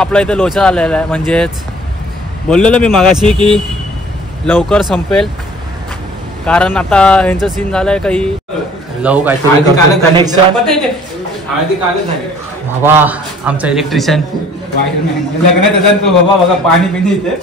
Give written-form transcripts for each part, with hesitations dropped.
आपला इथे लोचा आलेला आहे, म्हणजेच बोललेलो मी मगाशी की लवकर संपेल, कारण आता यांचं सीन झालंय काही लव काहीतरी कनेक्शन. बाबा आमचा इलेक्ट्रिशियन लग्नात बाबा बघा पाणी पिणी इथे.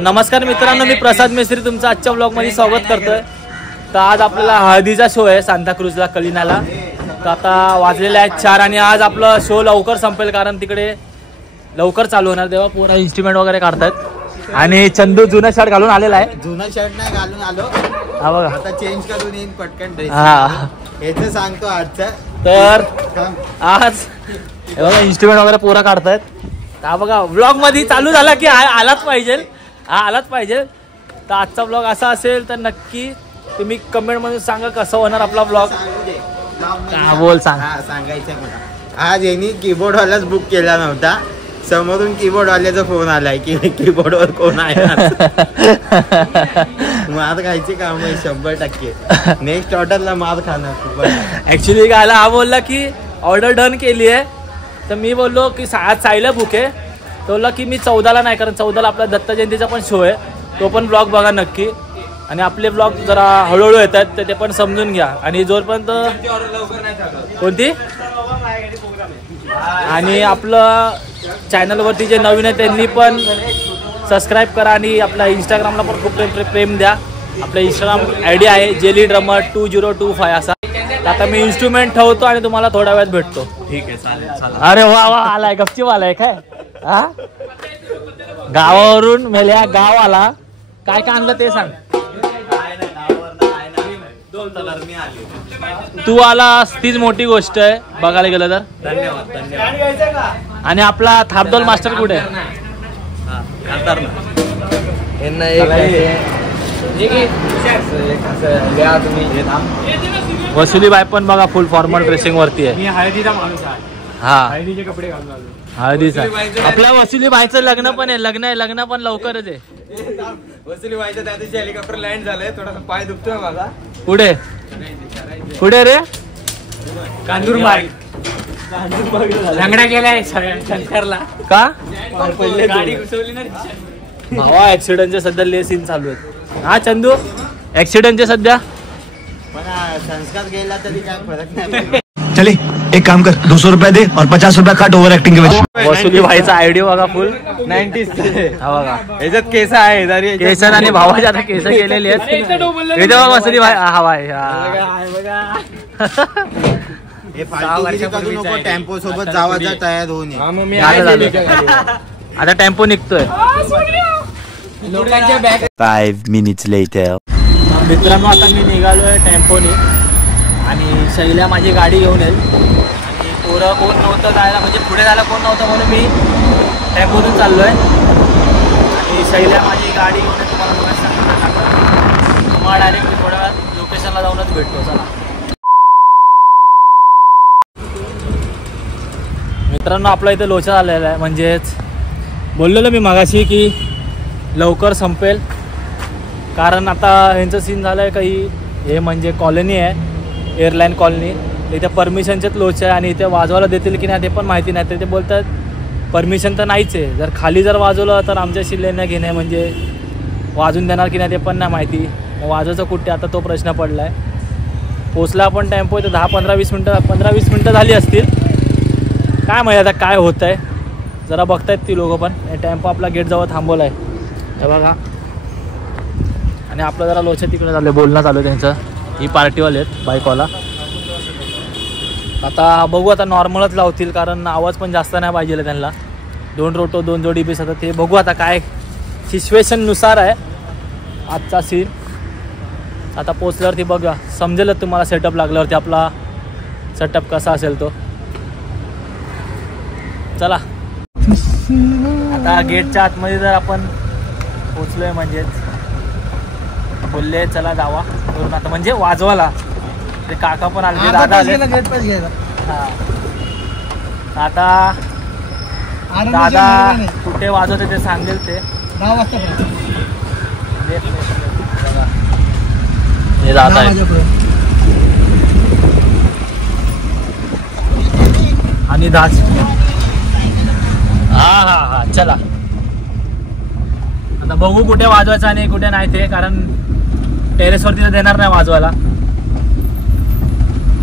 नमस्कार मित्रांनो, मी प्रसाद मेस्त्री तुमचं आजच्या ब्लॉगमध्ये स्वागत करतोय. तर आज आपल्याला हळदीचा शो आहे सांताक्रूजला कलिनाला. तर आता वाजलेले आहेत 4 आणि आज आपला शो लवकर संपेल, कारण तिकडे लवकर चालू होणार. तेव्हा पूर्ण इन्स्ट्रुमेंट वगैरे काढतात आणि चंदू जुना शर्ट घालून आलेला आहे. जुना शर्ट नाही घालून आलो, हा बघा आता चेंज करून येईन पटकन ड्रेस. हा याचं सांगतो आजचं. तर आज बघा इन्स्ट्रुमेंट वगैरे पूरा काढतायत. हा बघा ब्लॉग मध्ये चालू झाला की आलाच पाहिजे, हा आलाच पाहिजे. तर आजचा ब्लॉग असा असेल तर नक्की तुम्ही कमेंट मध्ये सांगा कसं होणार आपला ब्लॉग. हा बोल सांग. सांगायचं मला, आज यांनी कीबोर्ड वालाच बुक केला नव्हता. समोरून कीबोर्ड वाल्याचा फोन आलाय की कीबोर्डवर कोण आहे. मार खायचे काम आहे 100%. नेक्स्ट ऑर्डरला मार खाणार. ऍक्च्युली काय हा बोलला की ऑर्डर डन केली आहे. तर मी बोललो की आज सायला बुक आहे. तो बोलला की मी 14ला नाही, कारण 14ला आपला दत्त जयंतीचा पण शो आहे, तो पण ब्लॉग बघा नक्की. आणि आपले ब्लॉग जरा हळूहळू येतात तर ते पण समजून घ्या. आणि जोपर्यंत कोणती आणि आपलं चॅनलवरती जे नवीन आहे त्यांनी पण सबस्क्राईब करा आणि आपल्या इंस्टाग्रामला पण खूप प्रेम द्या. आपलं इंस्टाग्राम ID आहे JellyDrummer2025 असा. आता मी इन्स्ट्रुमेंट ठेवतो आणि तुम्हाला थोड्या वेळात भेटतो. ठीक आहे, चालेल. अरे वा वा, आलाय गपचीप आलाय काय. हा गावावरून मेल्या गाव आला. काय काय आणलं ते सांग. तू आलास तीच मोठी गोष्ट आहे बघायला गेलं तर. धन्यवाद धन्यवाद. आणि आपला थापदोल मास्टर कुठे आहे. वसुली बाई पण बघा फुल फॉर्मल ड्रेसिंग वरती आहे. मी हळदीचा माणूस आहे. हा हळदीचे कपडे घालून आलो. हळदीचा आपल्या वसुली बाईचं लग्न पण आहे. लग्न पण लवकरच आहे. वसुली बाईचं त्या दिवशी हेलिकॉप्टर लँड झालंय, थोडासा पाय दुखतोय माझा. पुढे कुठे रे. कांदूर मार्ग लंगडा गेलाय शंकरला का गाडी घुसवली ना. भावा ऍक्सिडेंटचे सध्या ले सीन चालू आहेत. हा चंदू ऍक्सिडेंटचे सध्या पण संस्कार गेला तरी काय फरक नाही. चले एक काम कर, 200 रुपया दे और 50 रुपया काट ओवर एक्टिंग के वजह. वसुली भाईचा आयडिया बघा फुल 90s. हा बघा याच्यात केस आहे, केसर आणि भावाचे आता केस गेलेले आहेत. इथे बघा वसुली भाई. हा भाई हे फालतूगिरी करू नको. टेम्पो सोबत जावायचा तयार होऊन ये. मग मी आता टेम्पो निघतोय. 5 minutes later. मित्रांनो आता मी निघालोय टेम्पोनी आणि शैल्या माझी गाडी घेऊन येईल. आणि पोरं कोण नव्हतं जायला, म्हणजे पुढे जायला कोण नव्हतं म्हणून मी टेम्पोतून चाललोय. आणि शैल्या माझी गाडी घेऊन येईल. तुम्हाला बघा सांगितलं. तुम्हाला डायरेक्ट मी थोड्या वेळात लोकेशनला जाऊनच भेटतो. चला मित्रांनो, आपला इथे लोचा आलेला आहे, म्हणजेच बोललेलो मी मगाशी की लवकर संपेल, कारण आता यांचं सीन झालं आहे काही. हे म्हणजे कॉलनी आहे, एअरलाईन कॉलनी. इथे परमिशनचेच लोच आहे आणि इथे वाजवायला देतील की नाही ते पण माहिती नाही. तर ते बोलतात परमिशन तर नाहीच आहे. जर खाली जर वाजवलं तर आमच्याशी लेणं घेणे, म्हणजे वाजून देणार की नाही ते पण नाही माहिती. मग वाजवायचं कुठे आता तो प्रश्न पडला आहे. पोचला आपण टेम्पो इथे 10-15-20 मिनटं झाली असतील. काय माहिती आता काय होतं आहे. जरा बघतायत ती लोकं पण. टेम्पो आपला गेटजवळ थांबवला आहे हे बघा. आणि आपलं जरा लोचा तिकडे झालं, बोलणं चालू आहे त्यांचं. ही पार्टीवाले आहेत बाईकवाला. आता बघू, आता नॉर्मलच लावतील कारण आवाज पण जास्त नाही पाहिजे त्यांना. 2 रोटो 2 जोडी बीस आता ते बघू. आता काय सिच्युएशननुसार आहे आजचा सीन. आता पोचल्यावरती बघा समजेलच तुम्हाला. सेटअप लागल्यावरती आपला सेटअप कसा असेल तो. चला आता गेटच्या आतमध्ये जर आपण पोचलोय, म्हणजेच बोलले चला जावा करून आता, म्हणजे वाजवाला. ते काका पण आले, दादा आले. हा. आता दादा कुठे वाजवते ते सांगेल ते. 10 वाजता हे जात आहे आणि दास. हा हा हा चला आता बघू कुठे वाजवायचं आणि कुठे नाही ते, कारण टेरेसवरती तर देणार नाही वाजवायला.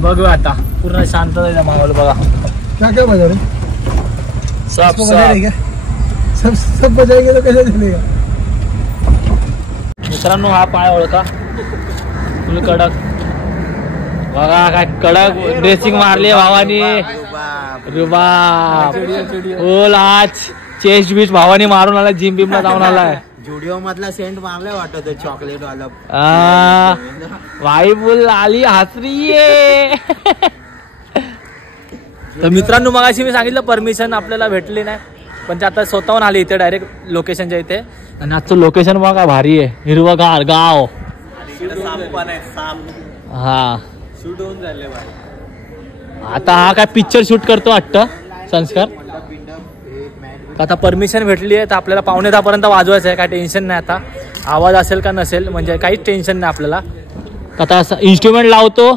बघू आता पूर्ण शांत माहोल बघा. क्या क्या बजा रहे? सब सब बजाएंगे तो कैसे चलेगा? मित्रांनो हा पाय ओळखा, फुल कडक बघा, काय कडक ड्रेसिंग मारली भावानी. रुबाब फुल आज चेस्ट बीच भावानी मारून आला, जिम बिमला जाऊन आलाय. जुडिओ मधला सेंट मारलाय वाटत चॉकलेट वाला. वाई फुल आली हासरी. तर मित्रांनो मगाशी मी सांगितलं परमिशन आपल्याला भेटली नाही, पण ते आता स्वतःहून आले इथे डायरेक्ट लोकेशनच्या इथे. आणि आजचं लोकेशन बघा भारी आहे, हिरवगार गाव. हा शूट होऊन झाले बाय. आता हा काय पिक्चर शूट करतो वाटतं संस्कार. आता परमिशन भेटली आहे तर आपल्याला 9:15 वाजवायचं आहे. काय टेन्शन नाही, आता आवाज असेल का नसेल म्हणजे काहीच टेन्शन नाही आपल्याला. आता असं इन्स्ट्रुमेंट लावतो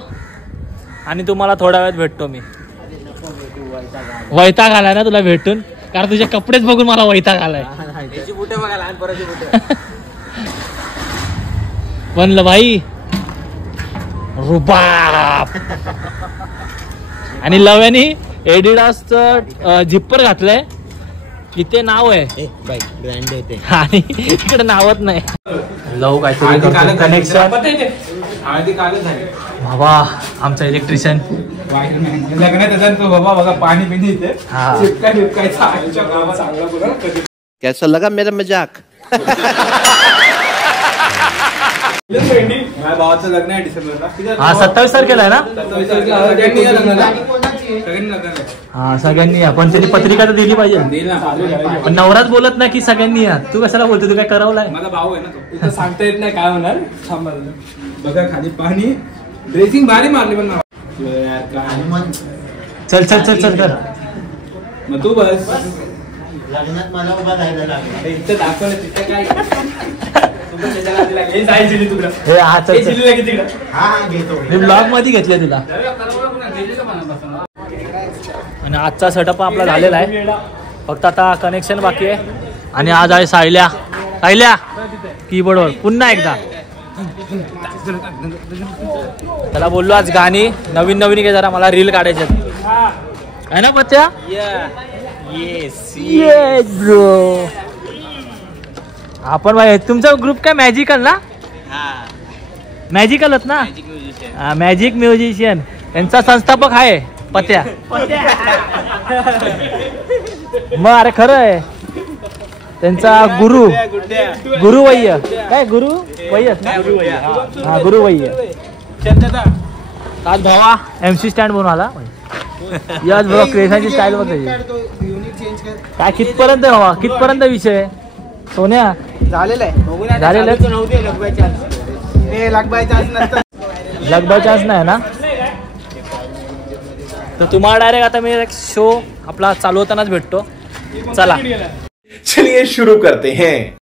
आणि तुम्हाला थोड्या वेळात भेटतो मी. वैताग आलाय ना तुला भेटून, कारण तुझे कपडेच बघून मला वैताग आलाय. त्याची बुटे बघा, लहान पोराची बुटे. म्हणलं भाई रुबाब. आणि लव्यानी एडिडासचं झिप्पर घातलंय, इथे नाव आहे ब्रँड येते आणि इकडे नावच नाही. लव काहीतरी कनेक्शन बाबा, आमचा इलेक्ट्रिशियन. लग्नात तो बाबा बघा पाणी पिणी इथे हा. कैसा लगा मेरा मजाक? माझ्या भावाचं लग्न आहे डिसेंबरला. हा 27 तारखेला आहे ना. हा सगळ्यांनी या, पण त्यांनी पत्रिका तर दिली पाहिजे. पण नवराच बोलत नाही की सगळ्यांनी या. तू कशाला बोलतो, तू काय करावलाय? माझा भाऊ आहे ना तो, सांगता येत नाही काय होणार. बघा खाली पाणी, ड्रेसिंग भारी मारली पण. चल चल चल चल कर. मग तू बस. लग्नात मला उभा राहायला लागला. इथं दाखवलं तिथे काय जायची तुला. हे हा चल चल. हा घेतो मी ब्लॉग मध्ये घेतलंय तुला. आणि आजचा सेटअप आपला झालेला आहे, फक्त आता कनेक्शन बाकी आहे. आणि आज आहे सायल्या. सायल्या कीबोर्डवर पुन्हा एकदा. त्याला बोललो आज गाणी नवीन नवीन घे जरा, मला रील काढायचे आहे ना बच्चा. Yes bro. आपण भाई तुमचा ग्रुप काय मॅजिकल ना? मॅजिकलच ना. मॅजिक म्युझिशियन यांचा संस्थापक आहे पत्या. मग अरे खरं आहे, त्यांचा गुरु वैय. काय गुरु वैय? हा गुरु वैय. आज भावा MC स्टँड बनवून आला. याच भावा क्रेझाची स्टाईल बघ काय कितपर्यंत भावा, कितपर्यंत विषय सोन्या झालेलं आहे. झालेलं लगबाय चान्स नाही ना. तर तुम्हाला डायरेक्ट आता मी एक शो आपला चालू होतानाच भेटतो. चला चलिए शुरू करते हैं.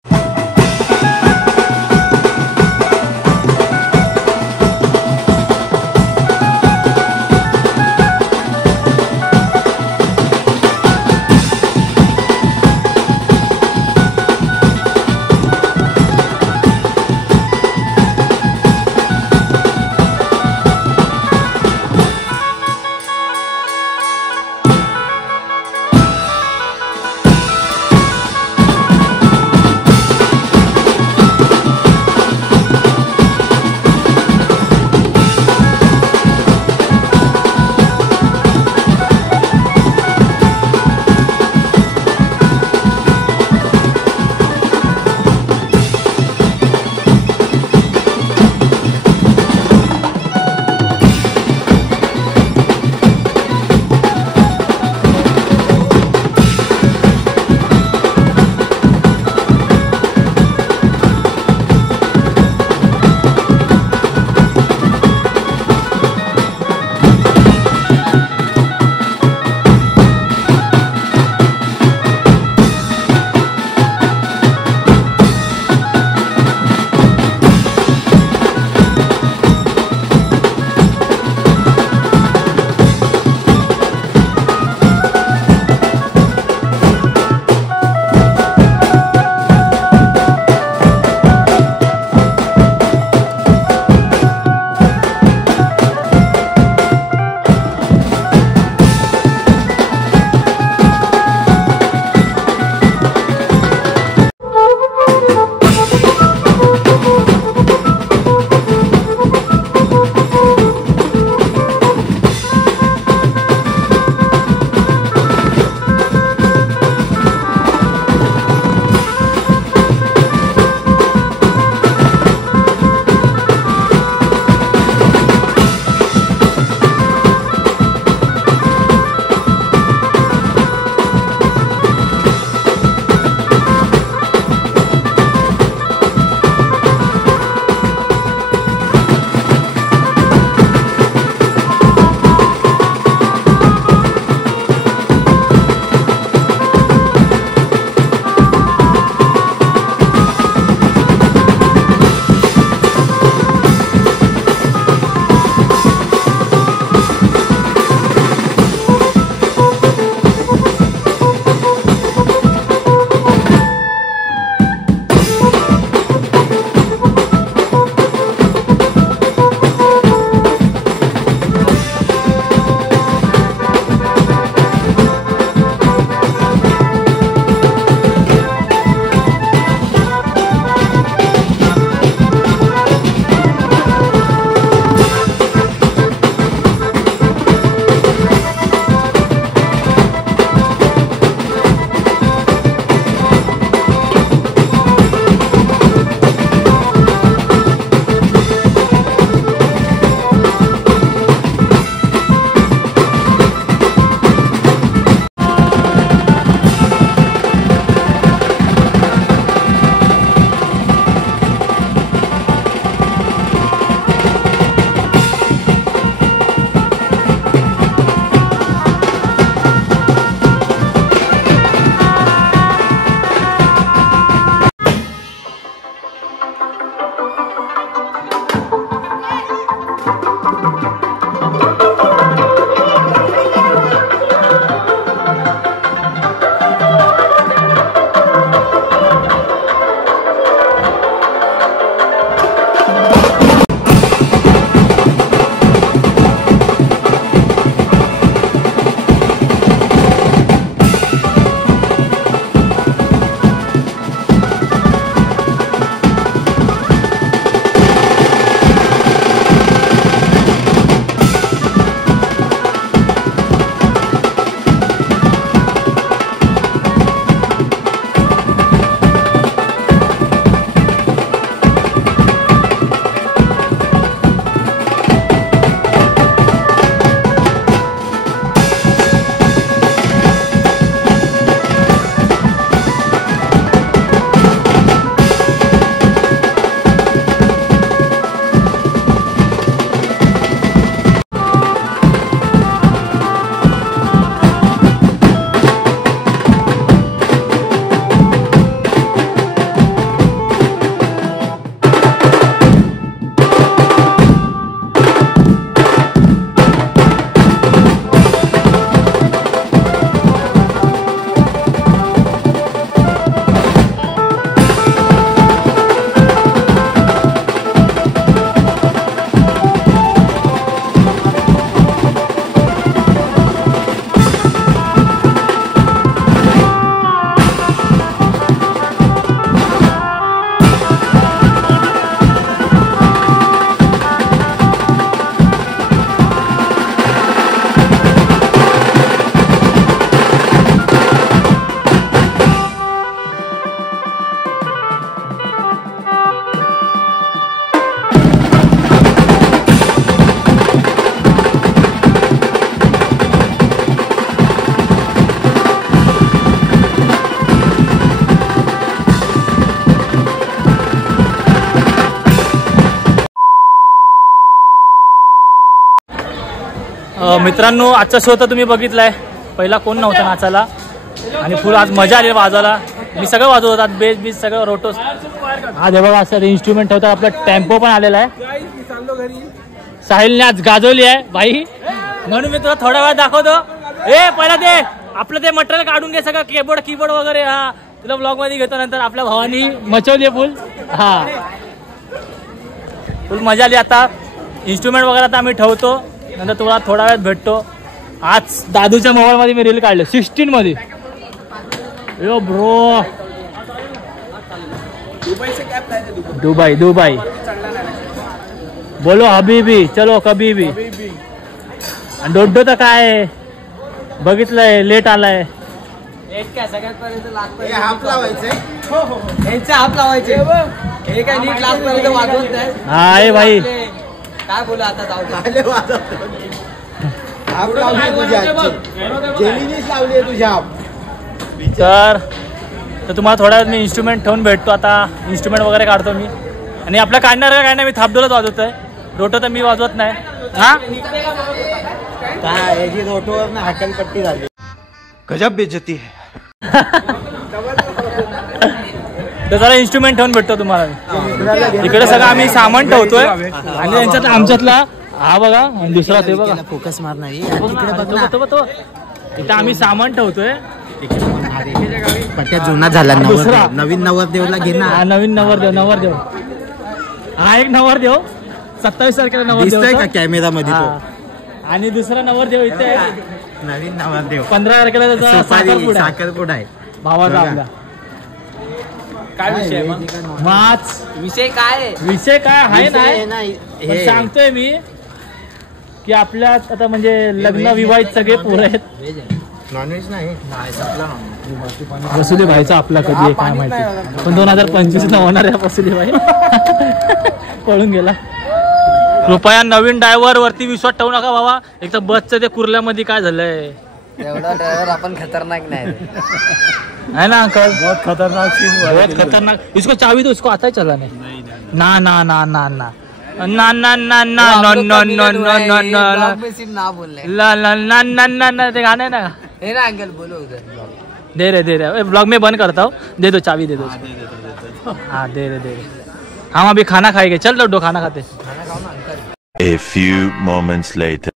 मित्रांनो, आजचा शो तर तुम्ही बघितलाय. पहिला कोण नव्हता नाचायला आणि फुल आज मजा आली वाजवायला. मी सगळं वाजवत होतात, बेस बीस सगळं रोटोस. आज हे बघा असं इन्स्ट्रुमेंट ठेवतात. आपला टेम्पो पण आलेला आहे. साहिलने आज गाजवली आहे बाई, म्हणून मी तुला थोडा वेळ दाखवतो. पहिला ते आपलं ते मटेरियल काढून घे सगळं, कीबोर्ड वगैरे. हा तुला ब्लॉग मध्ये घेतो. नंतर आपल्या भावानी मचवली फुल. हा फुल मजा आली. आता इन्स्ट्रुमेंट वगैरे आता आम्ही ठेवतो, नंतर तुला थोडा वेळात भेटतो. आज दादूच्या मोबाईल मध्ये मी रील काढले 16 मध्ये. यो ब्रो, दुबई बोलो हबीबी, चलो कभी भी. आणि डोडो तर काय बघितलंय, लेट आलाय. हाफ लावायचंय. हाय भाई, काय बोलू आता, जाऊ दे. तर तुम्हाला थोड्या वेळ मी इन्स्ट्रुमेंट ठेवून भेटतो. आता इन्स्ट्रुमेंट वगैरे काढतो मी. आणि आपलं काढणार काय नाही, मी थापडोलच वाजवतोय. रोटो तर मी वाजवत नाही. हा काय रोटोवर ना हकलपट्टी झाली. गजब बेइज्जती है. तर जरा इन्स्ट्रुमेंट ठेवून भेटतो तुम्हाला. इकडे सगळं आम्ही सामान ठेवतोय आणि त्यांच्यात आमच्यातला हा बघा, आणि दुसरा ते बघा फोकस मारणार इथं आम्ही सामान ठेवतोय. पट्ट्या जुना झाला. दुसरा नवीन नवरदेवला घे ना. हा नवीन नवरदेव. हा एक नवरदेव 27 तारखेला नवरदेव का कॅमेरा मध्ये तो. आणि दुसरा नवरदेव इथे नवीन नवरदेव 15 तारखेला त्याचा साखरपुडा आहे भावाचा आपला. काय विषय विषय काय विषय काय आहे नाही, पण सांगतोय मी की आपल्यात आता म्हणजे लग्न विवाहित सगळे पोरं आहेत. नॉनव्हेज नाही. वसुली भाईचा आपला कधी आहे काय माहिती, पण 2025 ला होणार आहे वसुली भाई. पळून गेला. कृपया नवीन ड्रायव्हर वरती विश्वास ठेवू नका बाबा. एक तर बसचं ते कुर्ल्यामध्ये काय झालंय. एवढा ड्रायव्हर आपण खतरनाक नाही है ना अंकल, बहुत खतरनाक सीन, बहुत खतरनाक. इसको चाबी दो, इसको आता ही चला नहीं. ना ना ना ना ना ना ना ना ना no no no no no no ना बोलले ला ला ना ना ना ना ते गाना है ना. हे ना अंकल बोलो उधर. दे रहे ब्लॉग में बंद करता हूँ. दे दो चाबी, दे दो. हाँ दे रहे. हम अभी खाना खाएंगे. चल डो खाना खाते. A few moments later.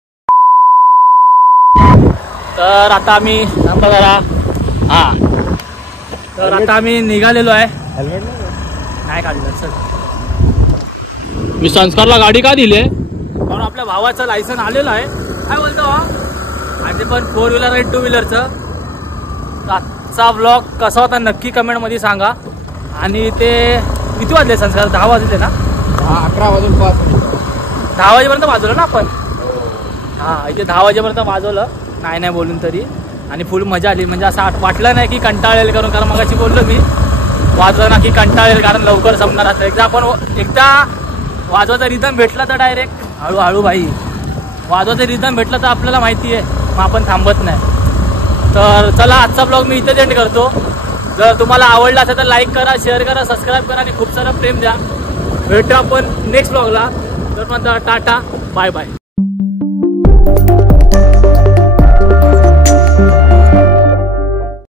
तर आता आम्ही थांबा जरा. हा तर आता आम्ही निघालेलो आहे. नाही काढलं सर. मी संस्कारला गाडी का दिली आहे, कारण आपल्या भावाचं लायसन आलेलं आहे. काय बोलतो माझे पण 4 व्हीलर आणि 2 व्हीलरचं. आजचा ब्लॉग कसा होता नक्की कमेंटमध्ये सांगा. आणि ते किती वाजले संस्कार? 10 वाजले ना. 11 वाजून 5 मिनिट. 10 वाजेपर्यंत वाजवलं ना आपण. हां इथे 10 वाजेपर्यंत वाजवलं नाही बोलून तरी. आणि फुल मजा आली. म्हणजे असं वाटलं नाही की कंटाळेल करून, कारण मगाशी बोललो मी वाजवलं ना की कंटाळेल, कारण लवकर संपणार असतं. एकदा वाजवायचा रिदम भेटला तर डायरेक्ट हळूहळू भाई वाजवायचा रिदम भेटला तर आपल्याला माहिती आहे, मग आपण थांबत नाही. तर चला आजचा ब्लॉग मी इथेच एंड करतो. जर तुम्हाला आवडला असेल तर लाईक करा, शेअर करा, सबस्क्राईब करा आणि खूप सारं प्रेम द्या. भेटू आपण नेक्स्ट ब्लॉगला. तर म्हणता टाटा, बाय बाय.